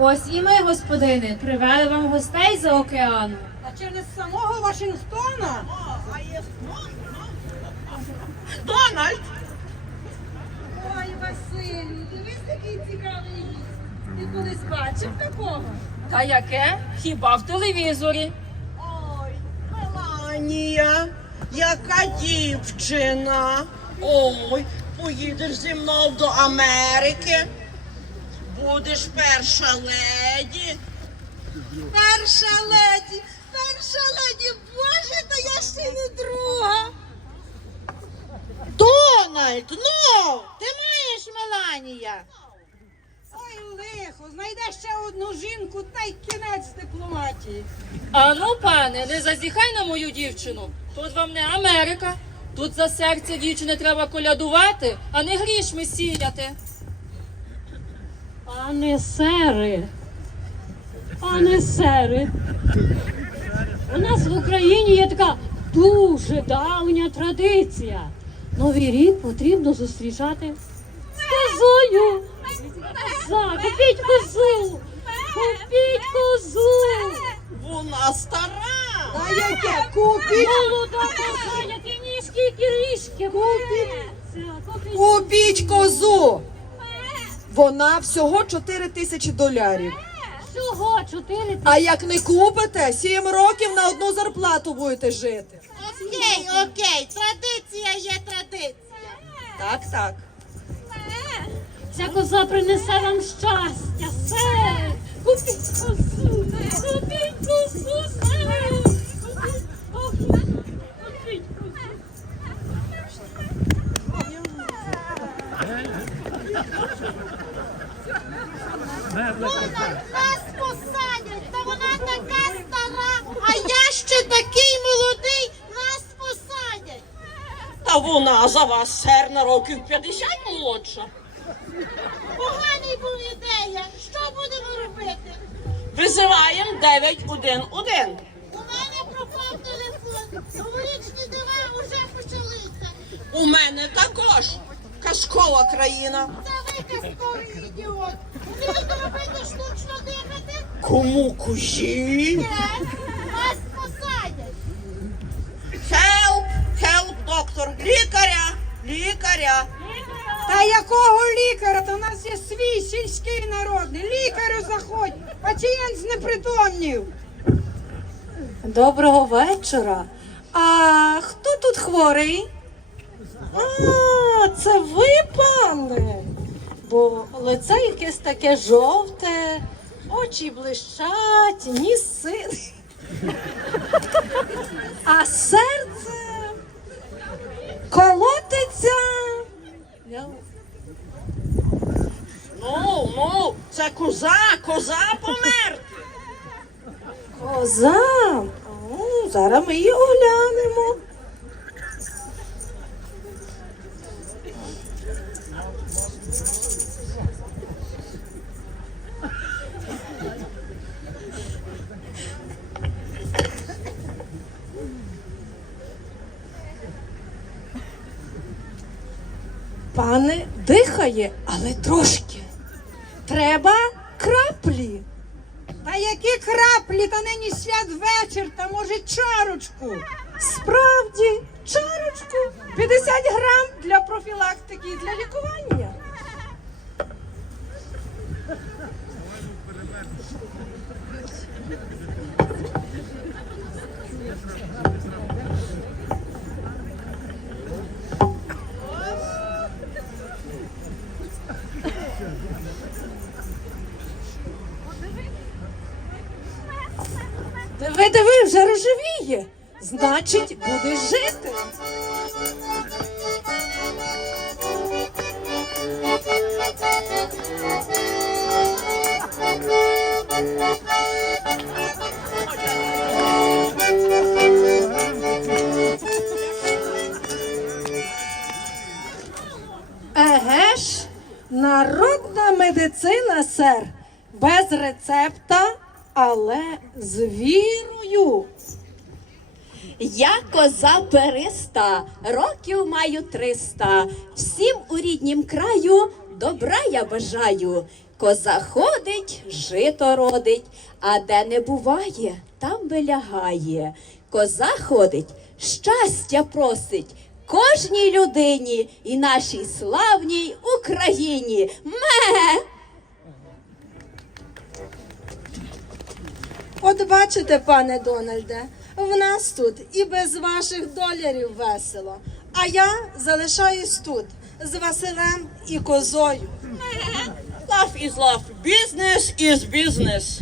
ось і ми, господине, привели вам гостей з океану. А чи не з самого Вашингтона? Дональд! Ой, Василю, дивись, який цікавий гість. Ти колись бачив такого? Та яке? Хіба в телевізорі? Ой, Меланія, яка дівчина. Ой, поїдеш зі мною до Америки. Будеш перша леді. Перша леді, перша леді, боже, то я ще не друга. Дональд, ну, ти маєш Меланія. Ой, лихо, знайдеш ще одну жінку та й кінець дипломатії. А ну, пане, не зазіхай на мою дівчину. Тут вам не Америка. Тут за серце дівчини треба колядувати, а не грішми сіяти. Пане сери, пане сери, у нас в Україні є така дуже давня традиція. Новий рік потрібно зустрічати з козою. Купіть козу! Купіть козу! Вона стара. А яке? Купіть, Молода коза, які ніжки і кирішки! Купіть! Купіть! Купіть козу! Вона всього 4 тисячі доларів. Всього чотири А як не купите, 7 років на одну зарплату будете жити. Окей, окей, традиція є традиція. Так, так. Ця коза принесе вам щастя! Купіть козу! Купіть козу, сер! Купіть, ох, купіть козу! Нас посадять, та вона така стара, а я ще такий молодий, нас посадять. Та вона за вас, сер, на років 50 молодша. Поганий був ідея. Що будемо робити? Визиваємо 911. У мене пропав телефон. Новорічні дива вже почалися. У мене також казкова країна. Та казковий ідіот. Вмієте робити штучно дихати? Кому кужі? Вас посадять. Хелп, хелп, доктор, лікаря, лікаря. Та якого лікаря? Та у нас є свій сільський народний. Лікарю заходь, пацієнт знепритомнів. Доброго вечора. А хто тут хворий? А, це ви, пане. Бо лице якесь таке жовте, очі блищать, ніс синий. А серце колотиться. Ну, ну, це коза, коза померти. Коза. О, зараз ми її оглянемо. Пане дихає, але трошки. Треба краплі. Та які краплі, та нині святвечір, та може чарочку. Справді, чарочку 50 грам для профілактики і для лікування. Диви, диви, вже рожевіє. Значить, будеш жити. Еге сер, без рецепта, але з вірою. Я коза периста, років маю триста. Всім у ріднім краю добра я бажаю. Коза ходить, жито родить, а де не буває, там би лягає. Коза ходить, щастя просить кожній людині і нашій славній Україні. Ме! От бачите, пане Дональде, в нас тут і без ваших долярів весело. А я залишаюсь тут з Василем і козою. Love is love, business is business.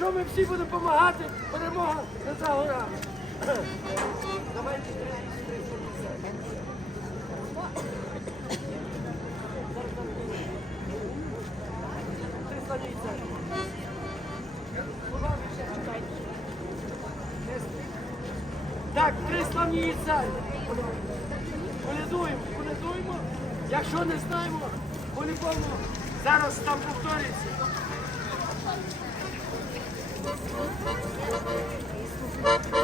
Якщо ми всі будемо допомагати, перемога не за горами. Давайте. Так, три славні царі. Полядуємо, полядуємо. Якщо не знаємо, по-любому зараз там повториться. Thank you.